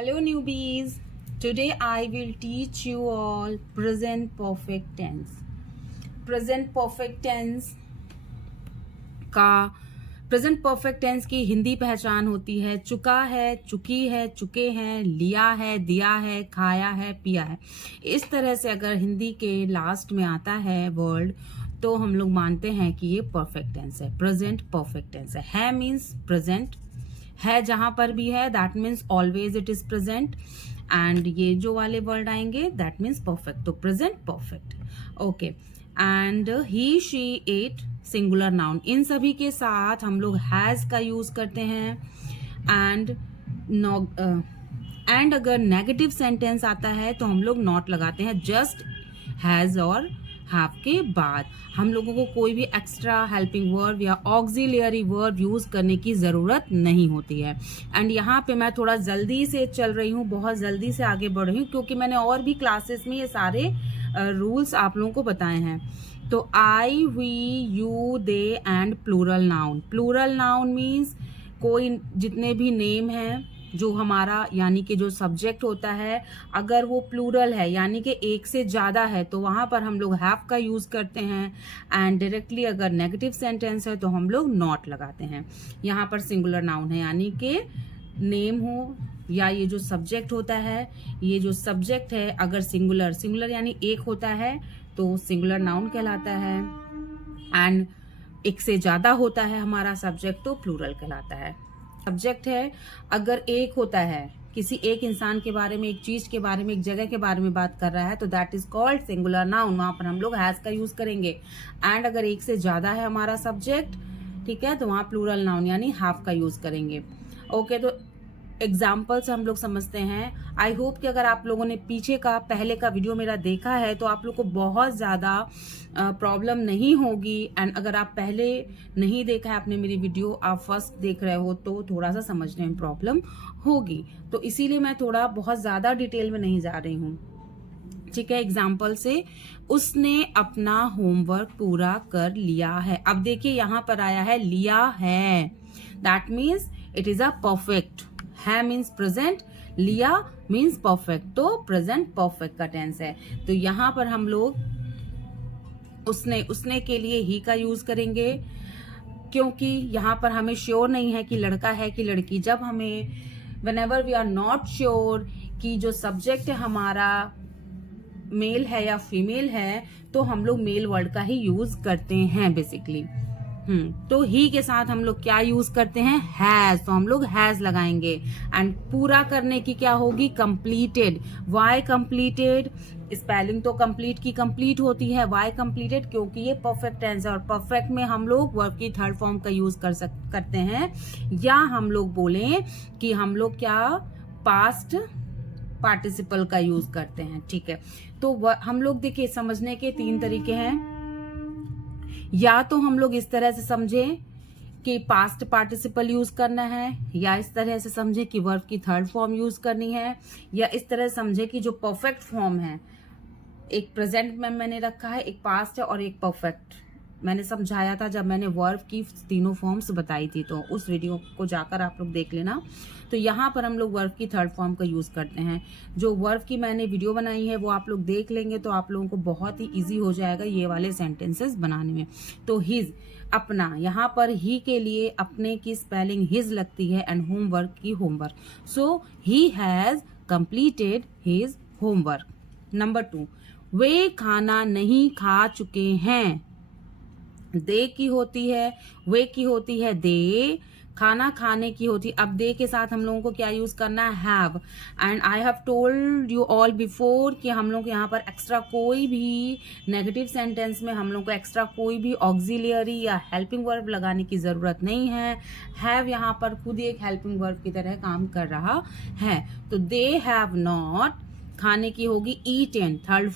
Hello newbies. Today I will teach you all present perfect tense. Present perfect tense की हिंदी पहचान होती है चुका है, चुकी है, चुके हैं, लिया है, दिया है, खाया है, पिया है। इस तरह से अगर हिंदी के लास्ट में आता है वर्ड तो हम लोग मानते हैं कि ये परफेक्ट टेंस है, प्रेजेंट परफेक्ट टेंस है मीन्स प्रेजेंट है, जहां पर भी है that means always it is present, and ये जो वाले वर्ड आएंगे दैट मीन्स परफेक्ट, तो present perfect. Okay, and he she it singular noun, इन सभी के साथ हम लोग हैज का यूज करते हैं। एंड अगर नेगेटिव सेंटेंस आता है तो हम लोग नॉट लगाते हैं, जस्ट हैज और हैव के बाद हम लोगों को कोई भी एक्स्ट्रा हेल्पिंग वर्ब या ऑक्सिलियरी वर्ब यूज करने की जरूरत नहीं होती है। एंड यहाँ पे मैं थोड़ा जल्दी से चल रही हूँ, बहुत जल्दी से आगे बढ़ रही हूँ, क्योंकि मैंने और भी क्लासेस में ये सारे रूल्स आप लोगों को बताए हैं। तो I, we, you, they and plural noun. Plural noun means कोई जितने भी नेम हैं जो हमारा यानी कि जो सब्जेक्ट होता है, अगर वो प्लूरल है यानी कि एक से ज़्यादा है तो वहाँ पर हम लोग हैव का यूज़ करते हैं। एंड डायरेक्टली अगर नेगेटिव सेंटेंस है तो हम लोग नॉट लगाते हैं। यहाँ पर सिंगुलर नाउन है यानी कि नेम हो या ये जो सब्जेक्ट होता है, ये जो सब्जेक्ट है अगर सिंगुलर यानी एक होता है तो सिंगुलर नाउन कहलाता है, एंड एक से ज़्यादा होता है हमारा सब्जेक्ट तो प्लूरल कहलाता है। सब्जेक्ट है अगर एक होता है, किसी एक इंसान के बारे में, एक चीज के बारे में, एक जगह के बारे में बात कर रहा है तो that is called singular noun, वहां पर हम लोग हैज का यूज करेंगे। एंड अगर एक से ज्यादा है हमारा सब्जेक्ट, ठीक है, तो वहां प्लूरल नाउन यानी हैव का यूज करेंगे। ओके, तो एग्जाम्पल से हम लोग समझते हैं। आई होप कि अगर आप लोगों ने पीछे का पहले का वीडियो मेरा देखा है तो आप लोग को बहुत ज़्यादा प्रॉब्लम नहीं होगी। एंड अगर आप पहले नहीं देखा है आपने मेरी वीडियो, आप फर्स्ट देख रहे हो तो थोड़ा सा समझने में प्रॉब्लम होगी, तो इसीलिए मैं थोड़ा बहुत ज़्यादा डिटेल में नहीं जा रही हूँ। ठीक है, एग्जाम्पल से उसने अपना होमवर्क पूरा कर लिया है। अब देखिए यहाँ पर आया है लिया है, that means it is a perfect. है मीन्स प्रेजेंट, लिया मीन्स परफेक्ट, तो प्रेजेंट परफेक्ट का टेंस है। तो यहाँ पर हम लोग उसने के लिए ही का यूज करेंगे, क्योंकि यहाँ पर हमें श्योर नहीं है कि लड़का है कि लड़की। जब हमें whenever we are not sure कि जो सब्जेक्ट है हमारा मेल है या फीमेल है तो हम लोग मेल वर्ड का ही यूज करते हैं बेसिकली। तो ही के साथ हम लोग क्या यूज करते हैं, हैज, तो हम लोग हैज लगाएंगे। एंड पूरा करने की क्या होगी, कंप्लीटेड। वाई कंप्लीटेड, स्पेलिंग तो कंप्लीट की कंप्लीट होती है, वाई कंप्लीटेड क्योंकि ये परफेक्ट टेंस है, और परफेक्ट में हम लोग वर्ब की थर्ड फॉर्म का यूज करते हैं, या हम लोग बोलें कि हम लोग क्या पास्ट पार्टिसिपल का यूज करते हैं। ठीक है, तो हम लोग देखिए समझने के तीन तरीके हैं। या तो हम लोग इस तरह से समझें कि पास्ट पार्टिसिपल यूज करना है, या इस तरह से समझें कि वर्ब की थर्ड फॉर्म यूज करनी है, या इस तरह से समझें कि जो परफेक्ट फॉर्म है, एक प्रेजेंट में मैंने रखा है, एक पास्ट है और एक परफेक्ट। मैंने समझाया था जब मैंने वर्ब की तीनों फॉर्म्स बताई थी, तो उस वीडियो को जाकर आप लोग देख लेना। तो यहाँ पर हम लोग वर्ब की थर्ड फॉर्म का यूज करते हैं। जो वर्ब की मैंने वीडियो बनाई है वो आप लोग देख लेंगे तो आप लोगों को बहुत ही इजी हो जाएगा ये वाले सेंटेंसेस बनाने में। तो हिज, अपना, यहाँ पर ही के लिए अपने की स्पेलिंग हिज लगती है, एंड होमवर्क की homework. So he has completed his homework. Number 2, वे खाना नहीं खा चुके हैं। दे की होती है, वे की होती है दे, खाना खाने की होती। अब दे के साथ हम लोगों को क्या यूज करना है, have. And I have told you all before कि हम लोग यहाँ पर एक्स्ट्रा कोई भी नेगेटिव सेंटेंस में हम लोग को एक्स्ट्रा कोई भी ऑक्सिलियरी या हेल्पिंग वर्ब लगाने की जरूरत नहीं है। हैव यहाँ पर खुद ही एक हेल्पिंग वर्ब की तरह काम कर रहा है। तो दे हैव नॉट, खाने की होगी eaten, third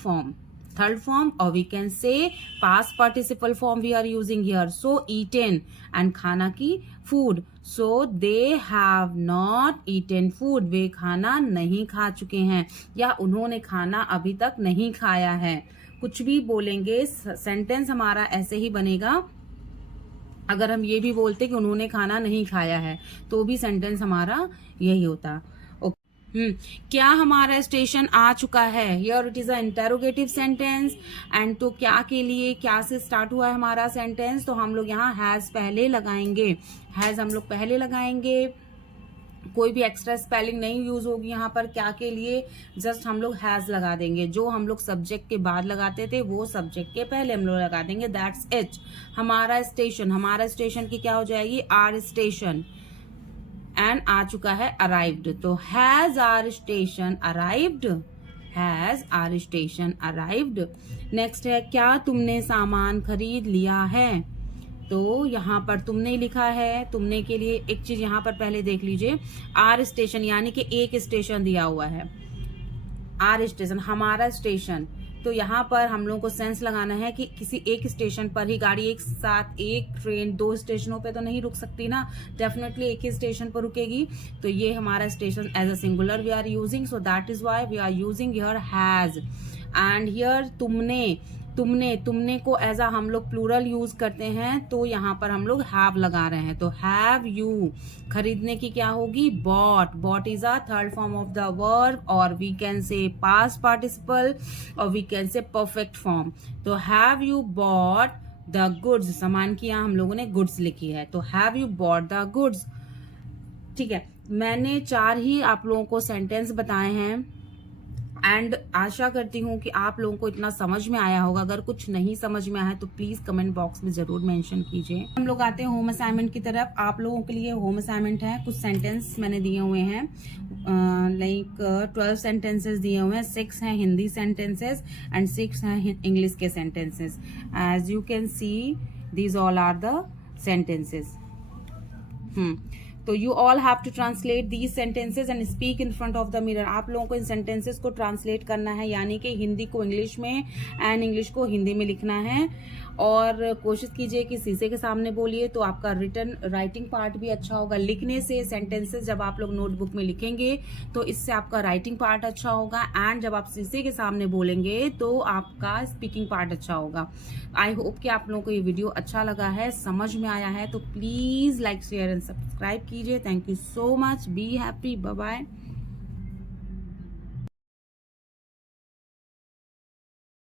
form, or we can say past participle form we are using here, so eaten, and खाना की food, so they have not eaten food, वे खाना नहीं खा चुके हैं, या उन्होंने खाना अभी तक नहीं खाया है। कुछ भी बोलेंगे सेंटेंस हमारा ऐसे ही बनेगा। अगर हम ये भी बोलते कि उन्होंने खाना नहीं खाया है तो भी सेंटेंस हमारा यही होता। क्या हमारा स्टेशन आ चुका है? Here it is a interrogative sentence and तो क्या के लिए, क्या से स्टार्ट हुआ है हमारा सेंटेंस, तो हम लोग यहाँ हैज पहले लगाएंगे, हैज हम लोग पहले लगाएंगे, कोई भी एक्स्ट्रा स्पेलिंग नहीं यूज होगी यहाँ पर क्या के लिए, जस्ट हम लोग हैज लगा देंगे। जो हम लोग सब्जेक्ट के बाद लगाते थे वो सब्जेक्ट के पहले हम लोग लगा देंगे, दैट्स इट। हमारा स्टेशन की क्या हो जाएगी, आर स्टेशन, एंड आ चुका है अराइव्ड, तो has our station arrived, has our station arrived. Next है क्या तुमने सामान खरीद लिया है, तो यहाँ पर तुमने लिखा है, तुमने के लिए एक चीज यहाँ पर पहले देख लीजिए, आर स्टेशन यानी कि एक स्टेशन दिया हुआ है, आर स्टेशन हमारा स्टेशन, तो यहाँ पर हम लोगों को सेंस लगाना है कि किसी एक स्टेशन पर ही गाड़ी एक साथ, एक ट्रेन दो स्टेशनों पे तो नहीं रुक सकती ना, डेफिनेटली एक ही स्टेशन पर रुकेगी, तो ये हमारा station as a singular we are using, so that is why we are using here has. And here तुमने को एज अ हम लोग प्लूरल यूज करते हैं, तो यहाँ पर हम लोग हैव लगा रहे हैं, तो हैव यू खरीदने की क्या होगी, bought, bought is a third form of the verb, और we can say past participle, और we can say perfect form, तो have you bought the goods, सामान की यहाँ हम लोगों ने गुड्स लिखी है, तो have you bought the goods. ठीक है, मैंने 4 ही आप लोगों को सेंटेंस बताए हैं एंड आशा करती हूँ कि आप लोगों को इतना समझ में आया होगा। अगर कुछ नहीं समझ में आया है तो प्लीज कमेंट बॉक्स में जरूर मेंशन कीजिए। हम लोग आते हैं होम असाइनमेंट की तरफ। आप लोगों के लिए होम असाइनमेंट है, कुछ सेंटेंस मैंने दिए हुए हैं, लाइक 12 सेंटेंसेस दिए हुए हैं, 6 हैं हिंदी सेंटेंसेस एंड 6 हैं इंग्लिश के sentences. As you can see these all are the sentences. तो you all have to translate these sentences and speak in front of the mirror. आप लोगों को इन सेंटेंसेज को ट्रांसलेट करना है, यानी कि हिंदी को इंग्लिश में एंड इंग्लिश को हिंदी में लिखना है, और कोशिश कीजिए कि शीशे के सामने बोलिए, तो आपका रिटन राइटिंग पार्ट भी अच्छा होगा। लिखने से सेंटेंसेस जब आप लोग नोटबुक में लिखेंगे तो इससे आपका राइटिंग पार्ट अच्छा होगा, एंड जब आप शीशे के सामने बोलेंगे तो आपका स्पीकिंग पार्ट अच्छा होगा। आई होप कि आप लोगों को ये वीडियो अच्छा लगा है, समझ में आया है, तो please like share and subscribe कीजिए। Thank you so much, be happy, bye bye.